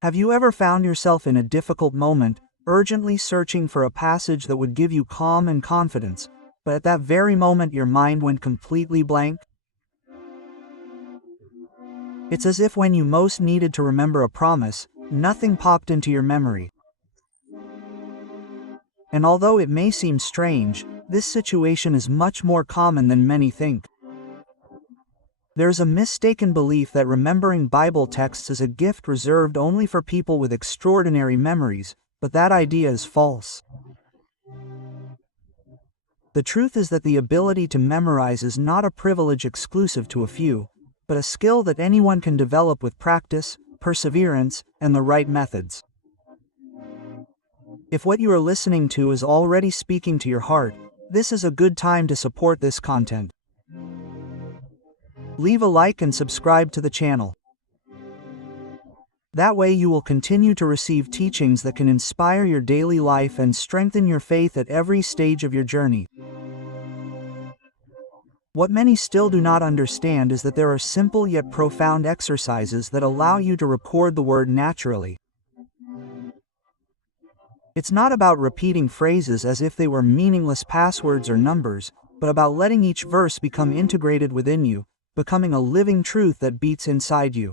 Have you ever found yourself in a difficult moment, urgently searching for a passage that would give you calm and confidence, but at that very moment your mind went completely blank? It's as if when you most needed to remember a promise, nothing popped into your memory. And although it may seem strange, this situation is much more common than many think. There's a mistaken belief that remembering Bible texts is a gift reserved only for people with extraordinary memories, but that idea is false. The truth is that the ability to memorize is not a privilege exclusive to a few, but a skill that anyone can develop with practice, perseverance, and the right methods. If what you are listening to is already speaking to your heart, this is a good time to support this content. Leave a like and subscribe to the channel. That way you will continue to receive teachings that can inspire your daily life and strengthen your faith at every stage of your journey. What many still do not understand is that there are simple yet profound exercises that allow you to record the word naturally. It's not about repeating phrases as if they were meaningless passwords or numbers, but about letting each verse become integrated within you, becoming a living truth that beats inside you.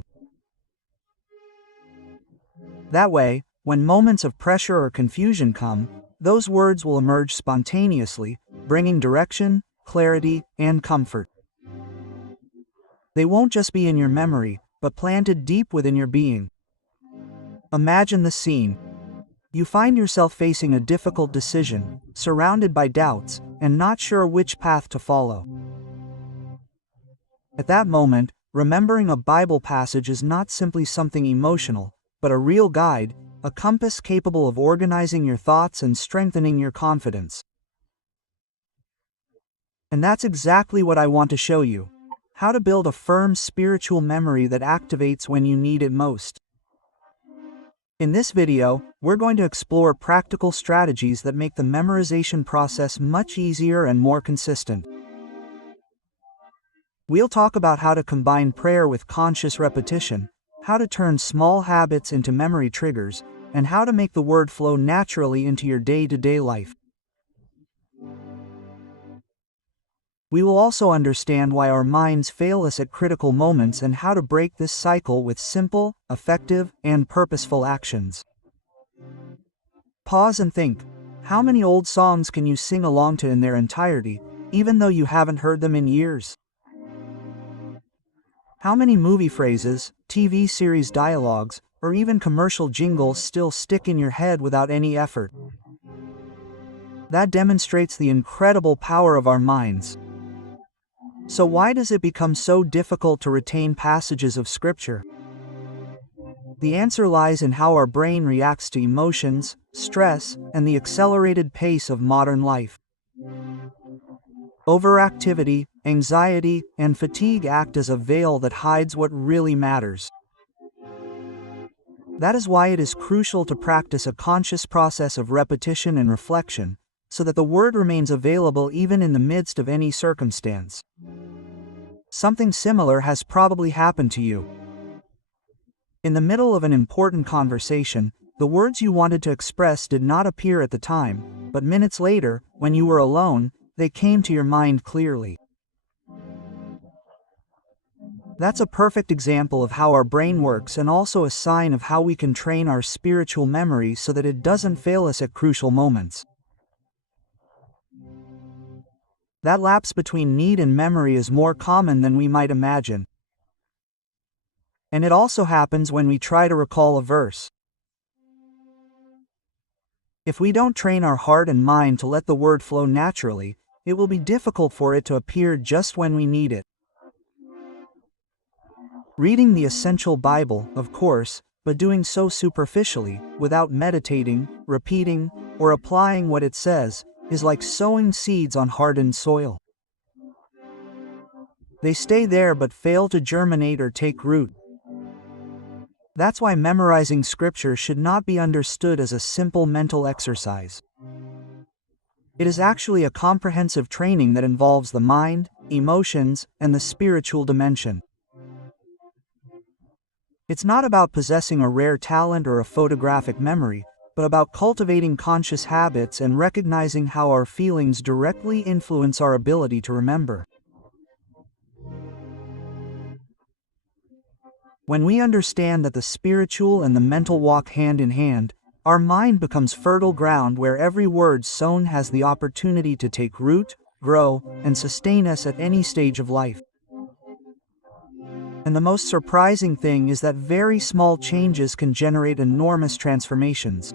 That way, when moments of pressure or confusion come, those words will emerge spontaneously, bringing direction, clarity, and comfort. They won't just be in your memory, but planted deep within your being. Imagine the scene. You find yourself facing a difficult decision, surrounded by doubts, and not sure which path to follow. At that moment, remembering a Bible passage is not simply something emotional, but a real guide, a compass capable of organizing your thoughts and strengthening your confidence. And that's exactly what I want to show you: how to build a firm spiritual memory that activates when you need it most. In this video, we're going to explore practical strategies that make the memorization process much easier and more consistent. We'll talk about how to combine prayer with conscious repetition, how to turn small habits into memory triggers, and how to make the word flow naturally into your day-to-day life. We will also understand why our minds fail us at critical moments and how to break this cycle with simple, effective, and purposeful actions. Pause and think. How many old songs can you sing along to in their entirety, even though you haven't heard them in years? How many movie phrases, TV series dialogues, or even commercial jingles still stick in your head without any effort? That demonstrates the incredible power of our minds. So why does it become so difficult to retain passages of Scripture? The answer lies in how our brain reacts to emotions, stress, and the accelerated pace of modern life. Overactivity, anxiety, and fatigue act as a veil that hides what really matters. That is why it is crucial to practice a conscious process of repetition and reflection, so that the word remains available even in the midst of any circumstance. Something similar has probably happened to you. In the middle of an important conversation, the words you wanted to express did not appear at the time, but minutes later, when you were alone, they came to your mind clearly. That's a perfect example of how our brain works and also a sign of how we can train our spiritual memory so that it doesn't fail us at crucial moments. That lapse between need and memory is more common than we might imagine. And it also happens when we try to recall a verse. If we don't train our heart and mind to let the word flow naturally, it will be difficult for it to appear just when we need it. Reading the essential Bible, of course, but doing so superficially, without meditating, repeating, or applying what it says, is like sowing seeds on hardened soil. They stay there but fail to germinate or take root. That's why memorizing Scripture should not be understood as a simple mental exercise. It is actually a comprehensive training that involves the mind, emotions, and the spiritual dimension. It's not about possessing a rare talent or a photographic memory, but about cultivating conscious habits and recognizing how our feelings directly influence our ability to remember. When we understand that the spiritual and the mental walk hand in hand, our mind becomes fertile ground where every word sown has the opportunity to take root, grow, and sustain us at any stage of life. And the most surprising thing is that very small changes can generate enormous transformations.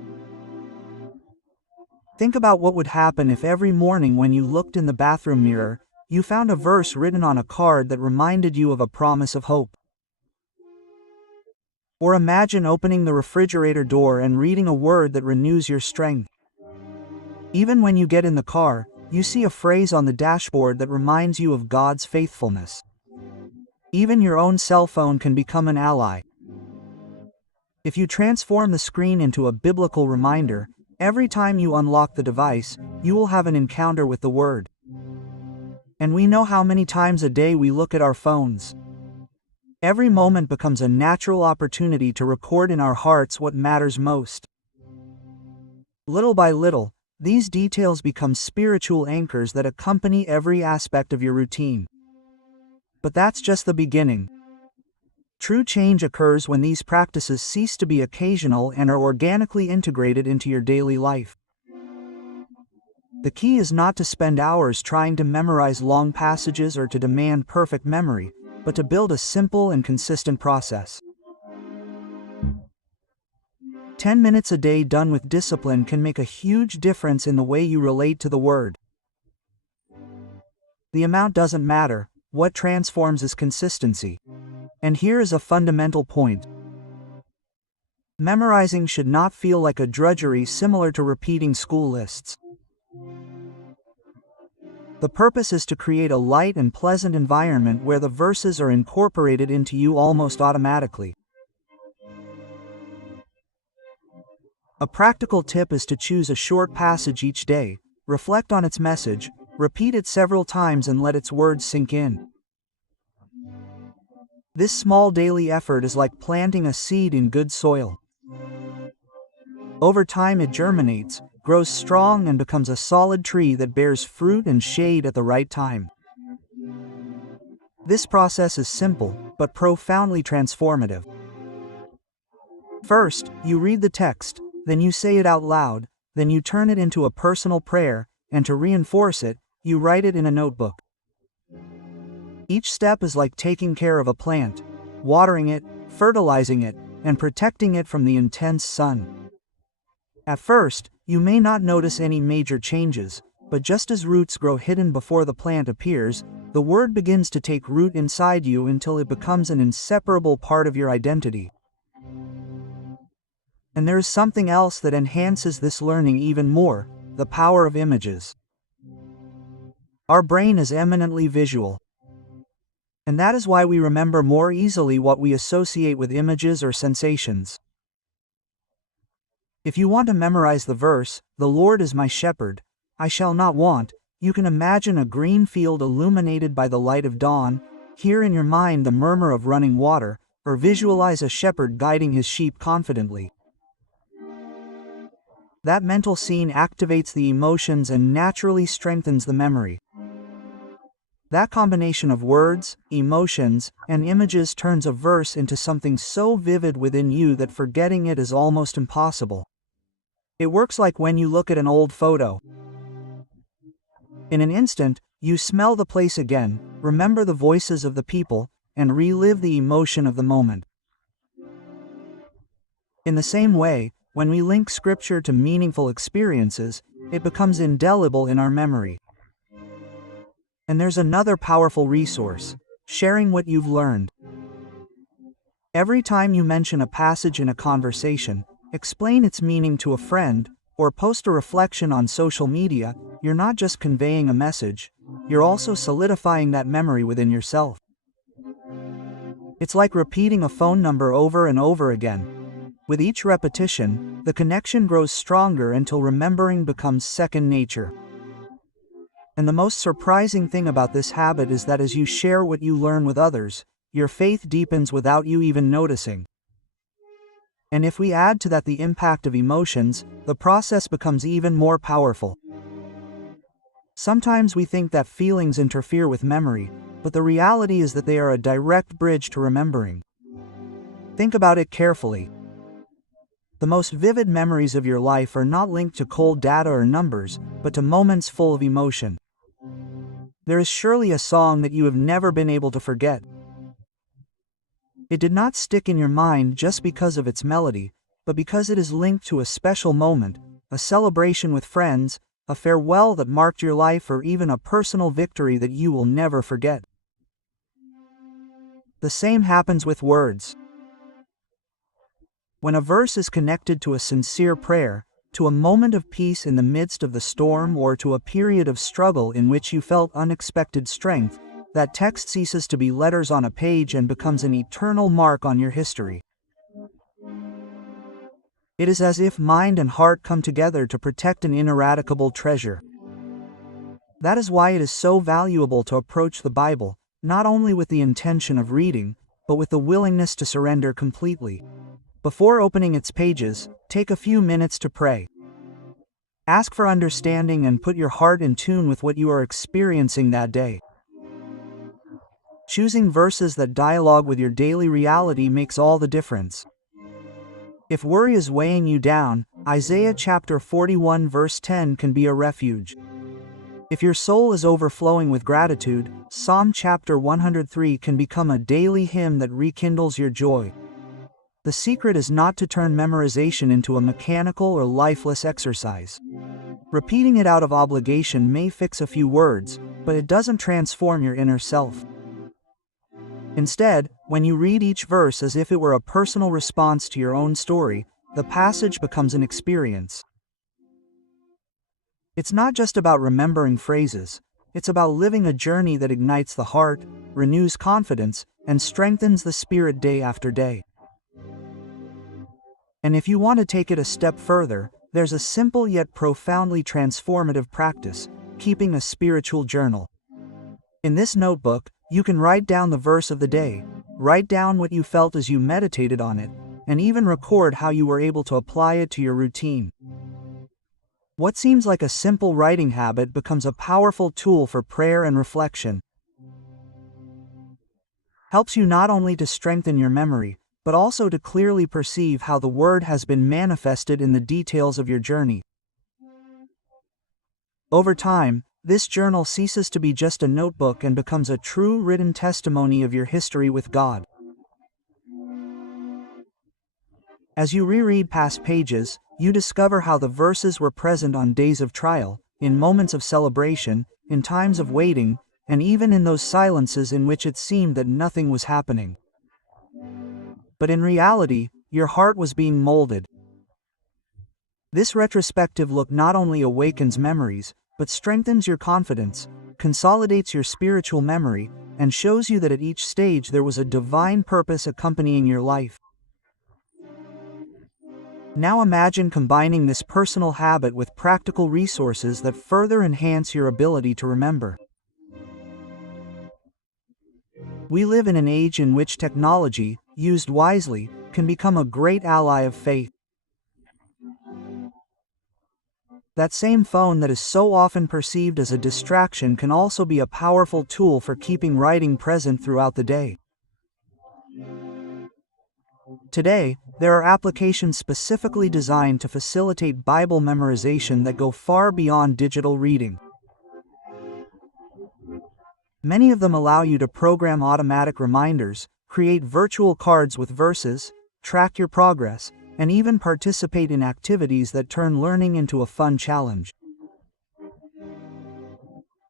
Think about what would happen if every morning when you looked in the bathroom mirror, you found a verse written on a card that reminded you of a promise of hope. Or imagine opening the refrigerator door and reading a word that renews your strength. Even when you get in the car, you see a phrase on the dashboard that reminds you of God's faithfulness. Even your own cell phone can become an ally. If you transform the screen into a biblical reminder, every time you unlock the device, you will have an encounter with the Word. And we know how many times a day we look at our phones. Every moment becomes a natural opportunity to record in our hearts what matters most. Little by little, these details become spiritual anchors that accompany every aspect of your routine. But that's just the beginning. True change occurs when these practices cease to be occasional and are organically integrated into your daily life. The key is not to spend hours trying to memorize long passages or to demand perfect memory, but to build a simple and consistent process. 10 minutes a day done with discipline can make a huge difference in the way you relate to the Word. The amount doesn't matter. What transforms is consistency. And here is a fundamental point. Memorizing should not feel like a drudgery similar to repeating school lists. The purpose is to create a light and pleasant environment where the verses are incorporated into you almost automatically. A practical tip is to choose a short passage each day, reflect on its message, repeat it several times and let its words sink in. This small daily effort is like planting a seed in good soil. Over time it germinates, grows strong and becomes a solid tree that bears fruit and shade at the right time. This process is simple, but profoundly transformative. First, you read the text, then you say it out loud, then you turn it into a personal prayer, and to reinforce it, you write it in a notebook. Each step is like taking care of a plant, watering it, fertilizing it, and protecting it from the intense sun. At first, you may not notice any major changes, but just as roots grow hidden before the plant appears, the Word begins to take root inside you until it becomes an inseparable part of your identity. And there is something else that enhances this learning even more: the power of images. Our brain is eminently visual. And that is why we remember more easily what we associate with images or sensations. If you want to memorize the verse, "The Lord is my shepherd, I shall not want," you can imagine a green field illuminated by the light of dawn, hear in your mind the murmur of running water, or visualize a shepherd guiding his sheep confidently. That mental scene activates the emotions and naturally strengthens the memory. That combination of words, emotions, and images turns a verse into something so vivid within you that forgetting it is almost impossible. It works like when you look at an old photo. In an instant, you smell the place again, remember the voices of the people, and relive the emotion of the moment. In the same way, when we link Scripture to meaningful experiences, it becomes indelible in our memory. And there's another powerful resource: sharing what you've learned. Every time you mention a passage in a conversation, explain its meaning to a friend, or post a reflection on social media, you're not just conveying a message, you're also solidifying that memory within yourself. It's like repeating a phone number over and over again. With each repetition, the connection grows stronger until remembering becomes second nature. And the most surprising thing about this habit is that as you share what you learn with others, your faith deepens without you even noticing. And if we add to that the impact of emotions, the process becomes even more powerful. Sometimes we think that feelings interfere with memory, but the reality is that they are a direct bridge to remembering. Think about it carefully. The most vivid memories of your life are not linked to cold data or numbers, but to moments full of emotion. There is surely a song that you have never been able to forget. It did not stick in your mind just because of its melody, but because it is linked to a special moment, a celebration with friends, a farewell that marked your life, or even a personal victory that you will never forget. The same happens with words. When a verse is connected to a sincere prayer, to a moment of peace in the midst of the storm, or to a period of struggle in which you felt unexpected strength, that text ceases to be letters on a page and becomes an eternal mark on your history. It is as if mind and heart come together to protect an ineradicable treasure. That is why it is so valuable to approach the Bible, not only with the intention of reading, but with the willingness to surrender completely. Before opening its pages, take a few minutes to pray. Ask for understanding and put your heart in tune with what you are experiencing that day. Choosing verses that dialogue with your daily reality makes all the difference. If worry is weighing you down, Isaiah chapter 41 verse 10 can be a refuge. If your soul is overflowing with gratitude, Psalm chapter 103 can become a daily hymn that rekindles your joy. The secret is not to turn memorization into a mechanical or lifeless exercise. Repeating it out of obligation may fix a few words, but it doesn't transform your inner self. Instead, when you read each verse as if it were a personal response to your own story, the passage becomes an experience. It's not just about remembering phrases, it's about living a journey that ignites the heart, renews confidence, and strengthens the spirit day after day. And if you want to take it a step further, there's a simple yet profoundly transformative practice: keeping a spiritual journal. In this notebook, you can write down the verse of the day, write down what you felt as you meditated on it, and even record how you were able to apply it to your routine. What seems like a simple writing habit becomes a powerful tool for prayer and reflection. Helps you not only to strengthen your memory, but also to clearly perceive how the Word has been manifested in the details of your journey. Over time, this journal ceases to be just a notebook and becomes a true written testimony of your history with God. As you reread past pages, you discover how the verses were present on days of trial, in moments of celebration, in times of waiting, and even in those silences in which it seemed that nothing was happening. But in reality, your heart was being molded. This retrospective look not only awakens memories, but strengthens your confidence, consolidates your spiritual memory, and shows you that at each stage there was a divine purpose accompanying your life. Now imagine combining this personal habit with practical resources that further enhance your ability to remember. We live in an age in which technology, used wisely, can become a great ally of faith. That same phone that is so often perceived as a distraction can also be a powerful tool for keeping writing present throughout the day. Today, there are applications specifically designed to facilitate Bible memorization that go far beyond digital reading. Many of them allow you to program automatic reminders, create virtual cards with verses, track your progress, and even participate in activities that turn learning into a fun challenge.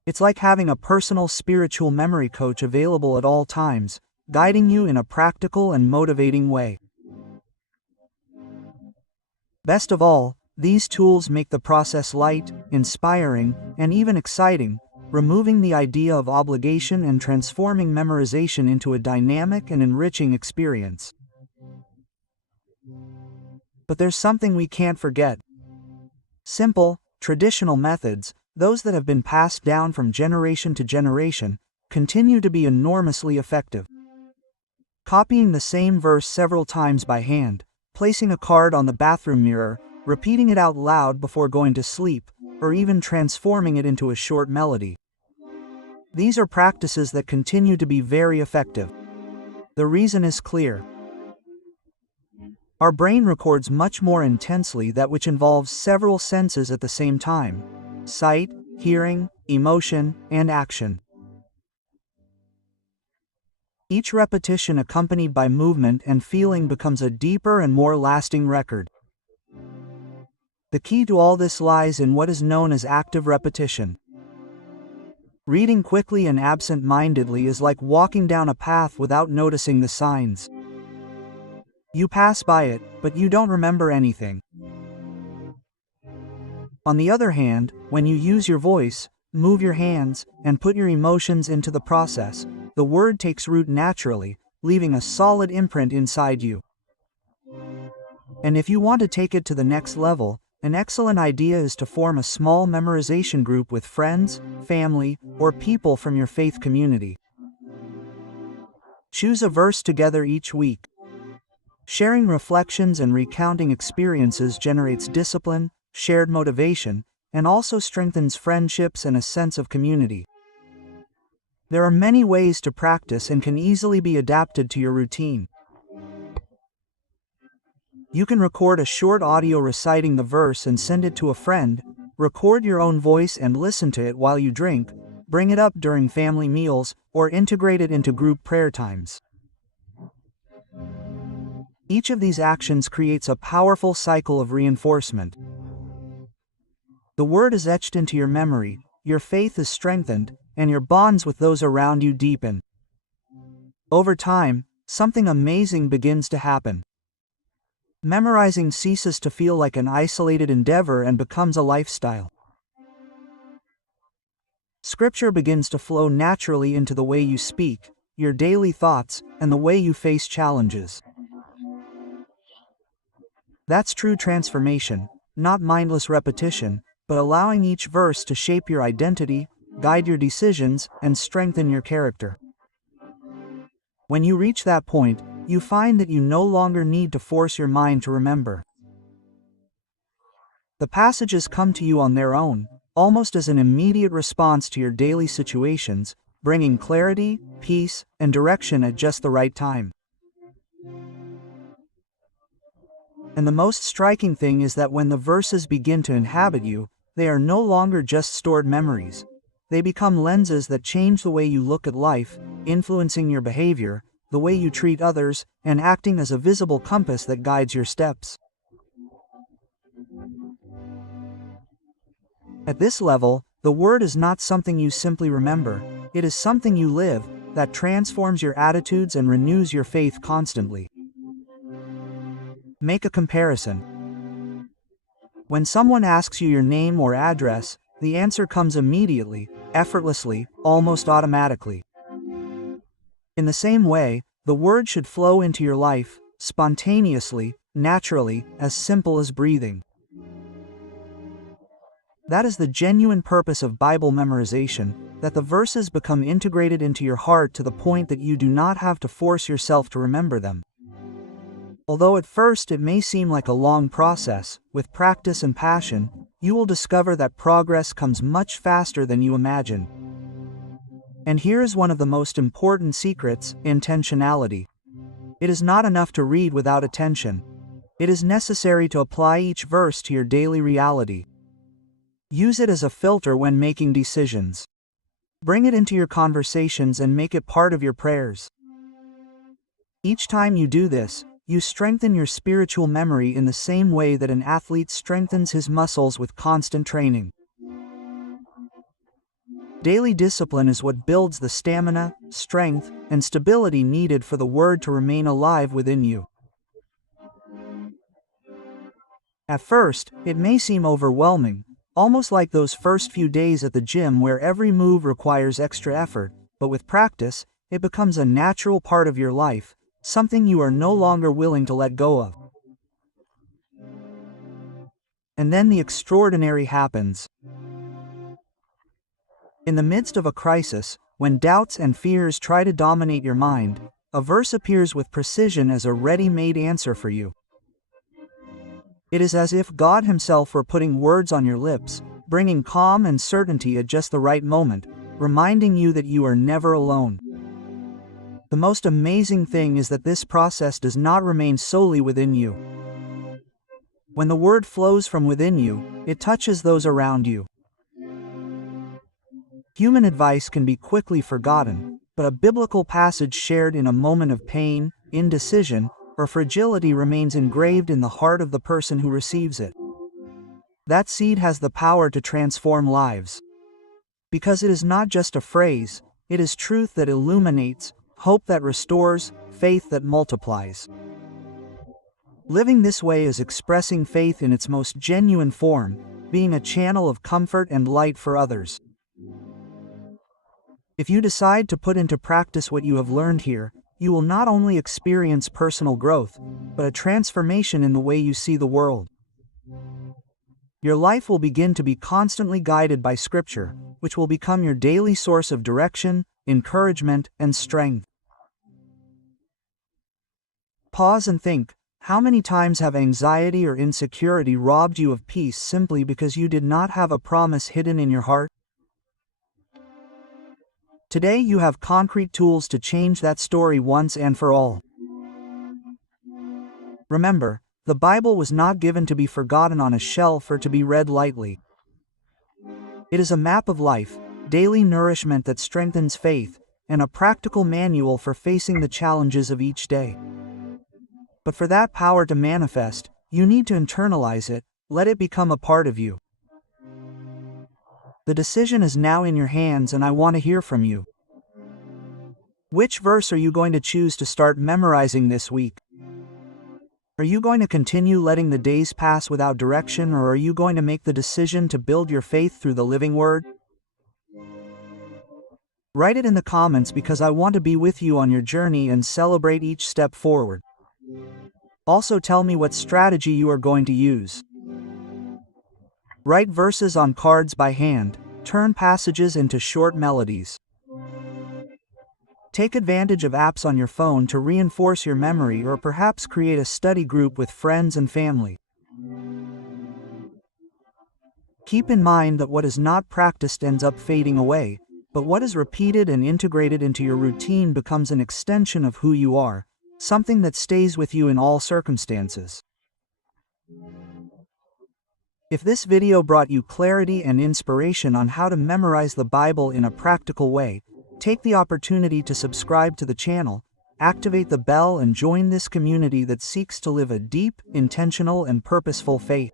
It's like having a personal spiritual memory coach available at all times, guiding you in a practical and motivating way. Best of all, these tools make the process light, inspiring, and even exciting, removing the idea of obligation and transforming memorization into a dynamic and enriching experience. But there's something we can't forget. Simple, traditional methods, those that have been passed down from generation to generation, continue to be enormously effective. Copying the same verse several times by hand, placing a card on the bathroom mirror, repeating it out loud before going to sleep, or even transforming it into a short melody. These are practices that continue to be very effective. The reason is clear. Our brain records much more intensely that which involves several senses at the same time: sight, hearing, emotion, and action. Each repetition accompanied by movement and feeling becomes a deeper and more lasting record. The key to all this lies in what is known as active repetition. Reading quickly and absent-mindedly is like walking down a path without noticing the signs. You pass by it, but you don't remember anything. On the other hand, when you use your voice, move your hands, and put your emotions into the process, the word takes root naturally, leaving a solid imprint inside you. And if you want to take it to the next level, an excellent idea is to form a small memorization group with friends, family, or people from your faith community. Choose a verse together each week. Sharing reflections and recounting experiences generates discipline, shared motivation, and also strengthens friendships and a sense of community. There are many ways to practice and can easily be adapted to your routine. You can record a short audio reciting the verse and send it to a friend, record your own voice and listen to it while you drink, bring it up during family meals, or integrate it into group prayer times. Each of these actions creates a powerful cycle of reinforcement. The word is etched into your memory, your faith is strengthened, and your bonds with those around you deepen. Over time, something amazing begins to happen. Memorizing ceases to feel like an isolated endeavor and becomes a lifestyle. Scripture begins to flow naturally into the way you speak, your daily thoughts, and the way you face challenges. That's true transformation, not mindless repetition, but allowing each verse to shape your identity, guide your decisions, and strengthen your character. When you reach that point, you find that you no longer need to force your mind to remember. The passages come to you on their own, almost as an immediate response to your daily situations, bringing clarity, peace, and direction at just the right time. And the most striking thing is that when the verses begin to inhabit you, they are no longer just stored memories. They become lenses that change the way you look at life, influencing your behavior, the way you treat others, and acting as a visible compass that guides your steps. At this level, the word is not something you simply remember, it is something you live, that transforms your attitudes and renews your faith constantly. Make a comparison. When someone asks you your name or address, the answer comes immediately, effortlessly, almost automatically. In the same way, the word should flow into your life, spontaneously, naturally, as simple as breathing. That is the genuine purpose of Bible memorization, that the verses become integrated into your heart to the point that you do not have to force yourself to remember them. Although at first it may seem like a long process, with practice and passion, you will discover that progress comes much faster than you imagine. And here is one of the most important secrets: intentionality. It is not enough to read without attention. It is necessary to apply each verse to your daily reality. Use it as a filter when making decisions. Bring it into your conversations and make it part of your prayers. Each time you do this, you strengthen your spiritual memory in the same way that an athlete strengthens his muscles with constant training. Daily discipline is what builds the stamina, strength, and stability needed for the word to remain alive within you. At first, it may seem overwhelming, almost like those first few days at the gym where every move requires extra effort, but with practice, it becomes a natural part of your life, something you are no longer willing to let go of. And then the extraordinary happens. In the midst of a crisis, when doubts and fears try to dominate your mind, a verse appears with precision as a ready-made answer for you. It is as if God Himself were putting words on your lips, bringing calm and certainty at just the right moment, reminding you that you are never alone. The most amazing thing is that this process does not remain solely within you. When the word flows from within you, it touches those around you. Human advice can be quickly forgotten, but a biblical passage shared in a moment of pain, indecision, or fragility remains engraved in the heart of the person who receives it. That seed has the power to transform lives. Because it is not just a phrase, it is truth that illuminates, hope that restores, faith that multiplies. Living this way is expressing faith in its most genuine form, being a channel of comfort and light for others. If you decide to put into practice what you have learned here, you will not only experience personal growth, but a transformation in the way you see the world. Your life will begin to be constantly guided by Scripture, which will become your daily source of direction, encouragement, and strength. Pause and think, how many times have anxiety or insecurity robbed you of peace simply because you did not have a promise hidden in your heart? Today you have concrete tools to change that story once and for all. Remember, the Bible was not given to be forgotten on a shelf or to be read lightly. It is a map of life, daily nourishment that strengthens faith, and a practical manual for facing the challenges of each day. But for that power to manifest, you need to internalize it, let it become a part of you. The decision is now in your hands, and I want to hear from you. Which verse are you going to choose to start memorizing this week? Are you going to continue letting the days pass without direction, or are you going to make the decision to build your faith through the living Word? Write it in the comments because I want to be with you on your journey and celebrate each step forward. Also tell me what strategy you are going to use. Write verses on cards by hand, turn passages into short melodies. Take advantage of apps on your phone to reinforce your memory, or perhaps create a study group with friends and family. Keep in mind that what is not practiced ends up fading away, but what is repeated and integrated into your routine becomes an extension of who you are, something that stays with you in all circumstances. If this video brought you clarity and inspiration on how to memorize the Bible in a practical way, take the opportunity to subscribe to the channel, activate the bell, and join this community that seeks to live a deep, intentional, and purposeful faith.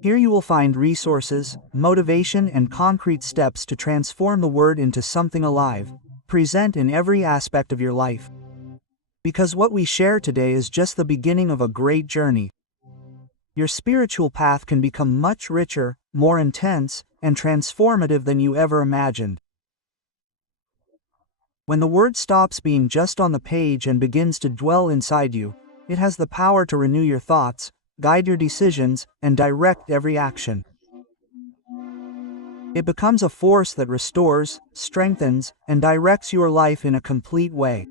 Here you will find resources, motivation, and concrete steps to transform the Word into something alive, present in every aspect of your life. Because what we share today is just the beginning of a great journey. Your spiritual path can become much richer, more intense, and transformative than you ever imagined. When the Word stops being just on the page and begins to dwell inside you, it has the power to renew your thoughts, guide your decisions, and direct every action. It becomes a force that restores, strengthens, and directs your life in a complete way.